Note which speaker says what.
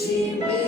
Speaker 1: she made.